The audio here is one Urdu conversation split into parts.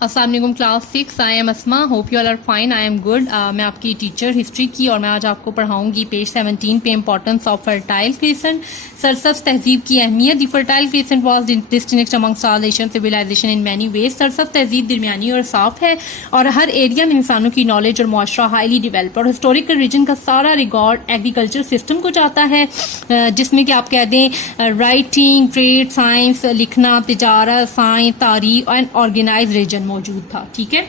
السلام علیکم class 6. I am Asma. Hope you all are fine. I am good. میں آپ کی ٹیچر ہسٹری کی اور میں آج آپ کو پڑھاؤں گی پیج 17 پہ امپورٹنس آف فرٹائل کریسنٹ. سرسبز تہذیب کی اہمیت. The fertile crescent was distinguished amongst all Asian civilization in many ways. سرسبز تہذیب درمیانی اور صاف ہے اور ہر ایریا میں انسانوں کی نالج اور معاشرہ ہائیلی ڈیولپ. اور ہسٹوریکل ریجن کا سارا ریکارڈ ایگریکلچر سسٹم کو جاتا ہے جس میں کہ آپ کہہ دیں رائٹنگ، ٹریڈ، سائنس، لکھنا، تجارت، سائنس، تاریخ اینڈ آرگنائز ریجن موجود تھا. ٹھیک ہے.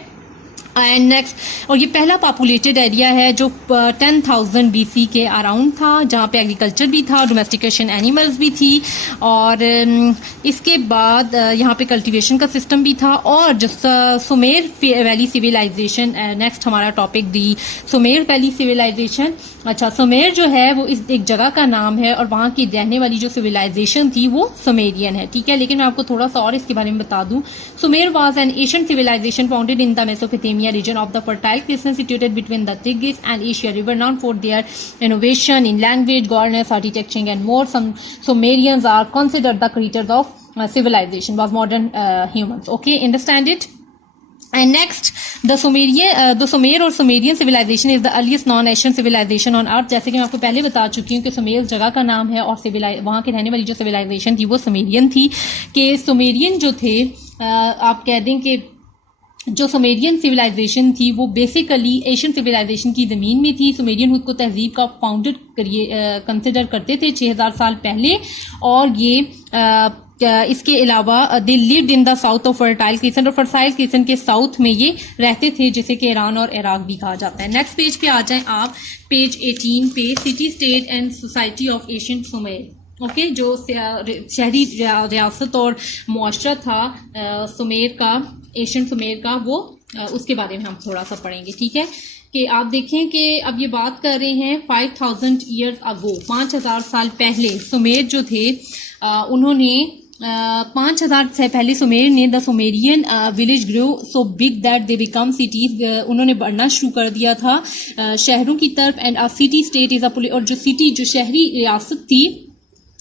اینڈ نیکسٹ، اور یہ پہلا پاپولیٹڈ ایریا ہے جو 10,000 BC کے اراؤنڈ تھا، جہاں پہ ایگریکلچر بھی تھا، ڈومیسٹیکیشن اینیملز بھی تھی، اور اس کے بعد یہاں پہ کلٹیویشن کا سسٹم بھی تھا. اور جو سومیر ویلی سویلائزیشن، نیکسٹ ہمارا ٹاپک دی سومیر ویلی سویلائزیشن. اچھا، سومیر جو ہے وہ اس ایک جگہ کا نام ہے اور وہاں کی رہنے والی جو سویلائزیشن تھی وہ سومیرین ہے. ٹھیک ہے، لیکن میں آپ کو تھوڑا سا اور اس کے بارے میں بتا دوں. Sumer was an Asian civilization founded in the Mesopotamia region of the fertile crescent situated between the Tigris and Asia River, known for their innovation in language, governance, architecture and more. Some Sumerians are considered the creators of civilization, was modern humans. Okay, understand it? And next, the Sumer or Sumerian civilization is the earliest non-Asian civilization on earth. جیسے کہ میں آپ کو پہلے بتا چکی ہوں کہ سومیر جگہ کا نام ہے اور وہاں کے رہنے والی جو civilization تھی وہ سومرین تھی. کہ سومرین جو تھے، آپ کہہ دیں کہ جو سومرین سویلائزیشن تھی وہ بیسیکلی ایشین سویلائزیشن کی زمین میں تھی. سومرین خود کو تہذیب کا فاؤنڈر کنسیڈر کرتے تھے 6,000 سال پہلے. اور یہ اس کے علاوہ they lived in the south of fertile crescent, اور فرٹائل کریسنٹ کے ساؤتھ میں یہ رہتے تھے جسے کہ ایران اور عراق بھی کہا جاتا ہے. نیکسٹ پیج پہ آ جائیں آپ، پیج 18 پہ، city state and society of Asian Sumer. Okay, جو شہری ریاست اور معاشرہ تھا سومیر کا، ایشین سومیر کا، وہ اس کے بارے میں ہم تھوڑا سا پڑھیں گے. ٹھیک ہے، کہ آپ دیکھیں کہ اب یہ بات کر رہے ہیں 5,000 years ago، 5,000 سال پہلے سومیر جو تھے انہوں نے 5,000 سے پہلے سومیر نے the Sumerian village grew so big that they became cities, انہوں نے بڑھنا شروع کر دیا تھا شہروں کی طرف. اینڈ سٹی اسٹیٹ از اے، اور جو سٹی جو شہری ریاست تھی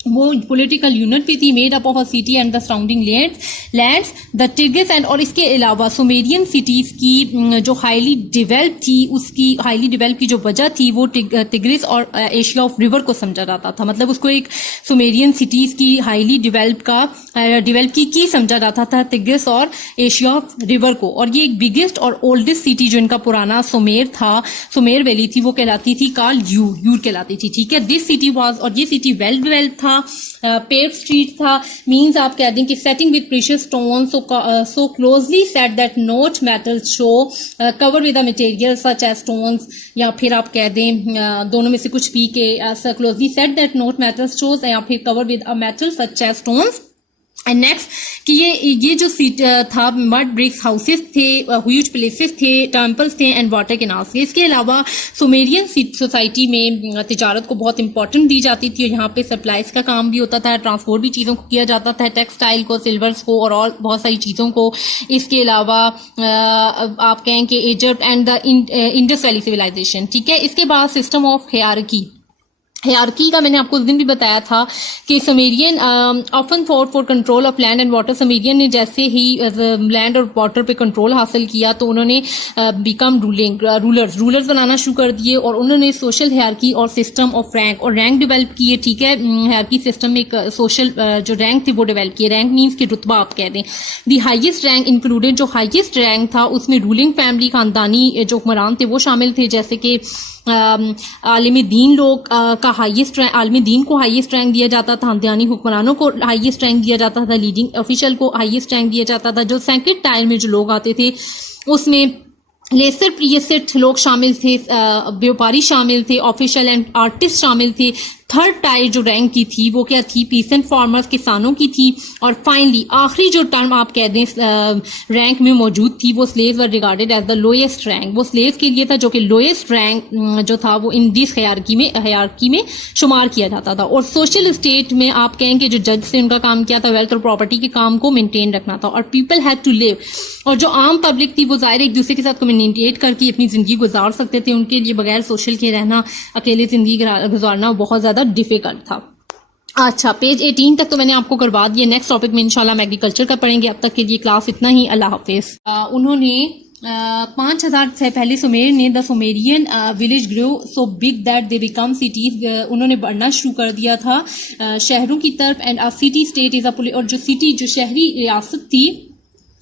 وہ پولیٹیکل یونٹ پہ تھی، made up of a city and the surrounding lands the Tigris. And اور اس کے علاوہ سومیرین سٹیز کی جو ہائیلی ڈیولپ تھی، اس کی ہائیلی ڈیولپ کی جو وجہ تھی وہ ٹگرس اور ایشیا آف ریور کو سمجھا جاتا تھا. مطلب اس کو ایک سومیرین سٹیز کی ہائیلی ڈیولپ کی سمجھا جاتا تھا ٹگرس اور ایشیا آف ریور کو. اور یہ ایک بگیسٹ اور اولڈسٹ سٹی جو ان کا پرانا سومیر تھا، سومیر ویلی تھی، وہ کہلاتی تھی کال یور کہلاتی تھی. ٹھیک ہے، دس سٹی واز، اور یہ سٹی ویل ڈیولپ تھا، پیوڈ اسٹریٹ تھا. مینز آپ کہہ دیں کہ setting with precious stone so closely set that not metals show cover with a material such as stones, یا پھر آپ کہہ دیں دونوں میں سے کچھ بھی کہ closely set that not metals shows, یا پھر cover with a metal such as stones. And next کہ یہ جو تھا مڈ برکس ہاؤسز تھے، ہیوج پلیسز تھے، ٹیمپلز تھے اینڈ واٹر کینالز تھے. اس کے علاوہ سومیرین سوسائٹی میں تجارت کو بہت امپورٹنٹ دی جاتی تھی، اور یہاں پہ سپلائز کا کام بھی ہوتا تھا، ٹرانسپورٹ بھی چیزوں کو کیا جاتا تھا، ٹیکسٹائل کو، سلورس کو، اور بہت ساری چیزوں کو. اس کے علاوہ آپ کہیں کہ Egypt and the Indus valley civilisation. ٹھیک ہے. اس کے بعد سسٹم آف ہیرارکی کا میں نے آپ کو اس دن بھی بتایا تھا کہ Sumerian often fought for control of land and water. Sumerian نے جیسے ہی لینڈ اور واٹر پہ کنٹرول حاصل کیا تو انہوں نے بیکم رولرز بنانا شروع کر دیے، اور انہوں نے سوشل ہیرارکی اور سسٹم آف رینک ڈیولپ کیے. ٹھیک ہے، ہیرارکی سسٹم میں ایک سوشل جو رینک تھی وہ ڈیولپ کیے. رینک مینس کہ رتبہ آپ کہہ دیں. دی ہائیسٹ رینک انکلوڈیڈ، جو ہائیسٹ رینک تھا اس میں رولنگ فیملی، خاندانی جو حکمران تھے وہ شامل تھے، جیسے کہ عالم دین لوگ کا ہائیسٹ رینک، عالم دین کو ہائیسٹ رینک دیا جاتا تھا، خاندانی حکمرانوں کو ہائیسٹ رینک دیا جاتا تھا، لیڈنگ آفیشل کو ہائیسٹ رینک دیا جاتا تھا. جو سیکنڈ ٹائر میں جو لوگ آتے تھے اس میں لیسر پریسٹ لوگ شامل تھے، بیوپاری شامل تھے، آفیشل اینڈ آرٹسٹ شامل تھے. تھرڈ ٹائر جو رینک کی تھی وہ کیا تھی؟ پیسنٹ فارمرز، کسانوں کی تھی. اور فائنلی آخری جو ٹرم آپ کہہ دیں رینک میں موجود تھی وہ sleeves were regarded as the lowest rank. وہ سلیوز کے لیے تھا جو کہ لوئسٹ رینک جو تھا وہ ان دس ہیرارکی میں شمار کیا جاتا تھا. اور سوشل اسٹیٹ میں آپ کہیں کہ جو جج سے ان کا کام کیا تھا ویلتھ اور پراپرٹی کے کام کو مینٹین رکھنا تھا. اور پیپل ہیڈ ٹو لیو، اور جو عام پبلک تھی وہ ظاہر ایک دوسرے کے ساتھ کمیونیکیٹ کر کے اپنی زندگی گزار سکتے تھے. ان کے لیے بغیر سوشل کے رہنا، اکیلے زندگی گزارنا بہت زیادہ ڈیفیکلٹ تھا. اچھا پیج 18 تک تو میں نے آپ کو کروا دیا. نیکسٹ ٹاپک میں انشاءاللہ ہم ایگریکلچر کا پڑھیں گے. اب تک کے لیے کلاس اتنا ہی. اللہ حافظ. انہوں نے 5000 سے پہلے سومیر نے the Sumerian village grew so big that they became cities. انہوں نے بڑھنا شروع کر دیا تھا شہروں کی طرف. اینڈ سٹی اسٹیٹ از اے, اور جو سٹی جو شہری ریاست تھی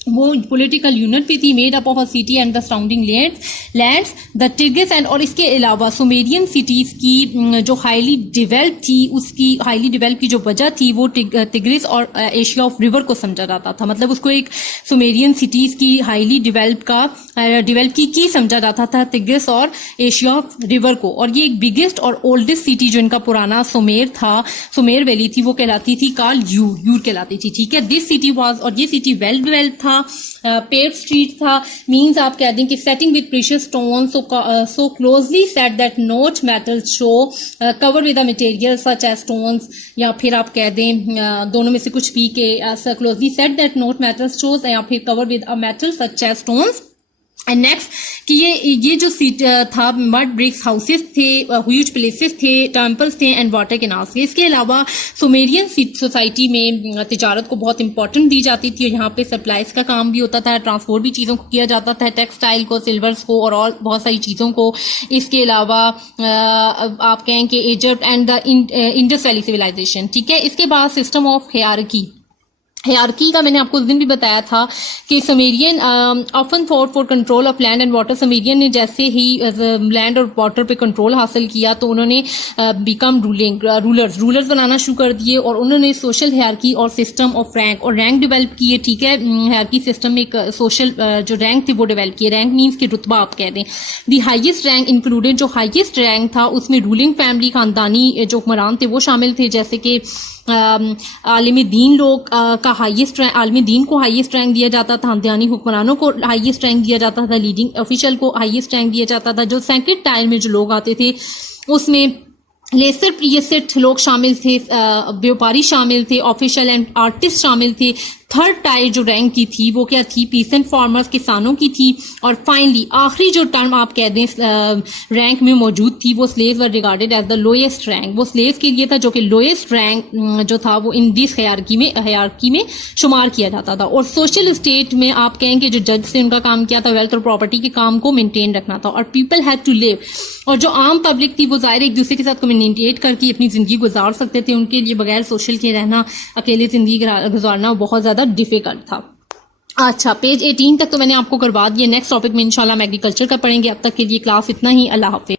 وہ پولیٹیکل یونٹ پہ تھی, made up of a city and the surrounding lands the Tigris. And اور اس کے علاوہ سومیرین سٹیز کی جو ہائیلی ڈیولپ تھی, اس کی ہائیلی ڈیولپ کی جو وجہ تھی وہ ٹگرس اور ایشیا آف ریور کو سمجھا جاتا تھا. مطلب اس کو ایک سومیرین سٹیز کی ہائیلی ڈیولپ کی سمجھا جاتا تھا ٹگرس اور ایشیا آف ریور کو. اور یہ ایک بگیسٹ اور اولڈسٹ سٹی جو ان کا پرانا سومیر تھا, سومیر ویلی تھی, وہ کہلاتی تھی کال یور کہلاتی تھی. ٹھیک ہے, دس سٹی واز, اور یہ سٹی ویل ڈیولپ تھا. پیوڈ اسٹریٹ تھا, مینز آپ کہہ دیں کہ setting with precious stone so closely set that not metal show cover with material such as stones, یا پھر آپ کہہ دیں دونوں میں سے کچھ بھی کہ closely set that not metal shows, یا پھر cover with metal such as stones. And next کہ یہ جو تھا مڈ برکس ہاؤسز تھے, ہیوج پلیسز تھے, ٹیمپلز تھے اینڈ واٹر کینالز تھے. اس کے علاوہ سومیرین سوسائٹی میں تجارت کو بہت امپورٹنٹ دی جاتی تھی, اور یہاں پہ سپلائز کا کام بھی ہوتا تھا, ٹرانسپورٹ بھی چیزوں کو کیا جاتا تھا, ٹیکسٹائل کو, سلورس کو, اور بہت ساری چیزوں کو. اس کے علاوہ آپ کہیں کہ Egypt and the Indus valley civilisation. ٹھیک ہے, اس کے بعد سسٹم آف ہیرارکی کا میں نے آپ کو اس دن بھی بتایا تھا کہ Sumerian often fought for control of land and water. Sumerian نے جیسے ہی لینڈ اور واٹر پہ کنٹرول حاصل کیا تو انہوں نے بیکم رولرز بنانا شروع کر دیے, اور انہوں نے سوشل ہیرارکی اور سسٹم آف رینک ڈیولپ کیے. ٹھیک ہے, ہیرارکی سسٹم میں ایک سوشل جو رینک تھی وہ ڈیولپ کیے. رینک مینس کہ رتبہ آپ کہہ دیں. دی ہائیسٹ رینک انکلوڈیڈ, جو ہائیسٹ رینک تھا اس میں رولنگ فیملی, خاندانی جو حکمران تھے وہ شامل تھے, جیسے کہ عالم دین لوگ کا ہائیسٹ عالم دین کو ہائیسٹ رینک دیا جاتا تھا, خاندانی حکمرانوں کو ہائیسٹ رینک دیا جاتا تھا, لیڈنگ آفیشل کو ہائیسٹ رینک دیا جاتا تھا. جو سیکنڈ ٹائر میں جو لوگ آتے تھے اس میں لیسر پریسٹ لوگ شامل تھے, بیوپاری شامل تھے, آفیشل اینڈ آرٹسٹ شامل تھے. تھرڈ ٹائر جو رینک کی تھی وہ کیا تھی, پیسنٹ فارمرز, کسانوں کی تھی. اور فائنلی آخری جو ٹرم آپ کہہ دیں رینک میں موجود تھی وہ sleeves were regarded as the lowest rank. وہ سلیوز کے لیے تھا جو کہ لوئسٹ رینک جو تھا وہ ان دس ہیرارکی میں شمار کیا جاتا تھا. اور سوشل اسٹیٹ میں آپ کہیں کہ جو جج سے ان کا کام کیا تھا ویلتھ اور پراپرٹی کے کام کو مینٹین رکھنا تھا. اور پیپل ہیڈ ٹو لیو, اور جو عام پبلک تھی وہ ظاہر ایک دوسرے کے ساتھ کمیونیکیٹ کر کے اپنی زندگی گزار سکتے تھے. ان کے لیے بغیر سوشل کے رہنا, اکیلے زندگی گزارنا بہت زیادہ ڈیفیکلٹ تھا. اچھا پیج 18 تک تو میں نے آپ کو کروا دیا. نیکسٹ ٹاپک میں انشاءاللہ ہم ایگریکلچر کا پڑھیں گے. اب تک کے لیے کلاس اتنا ہی. اللہ حافظ.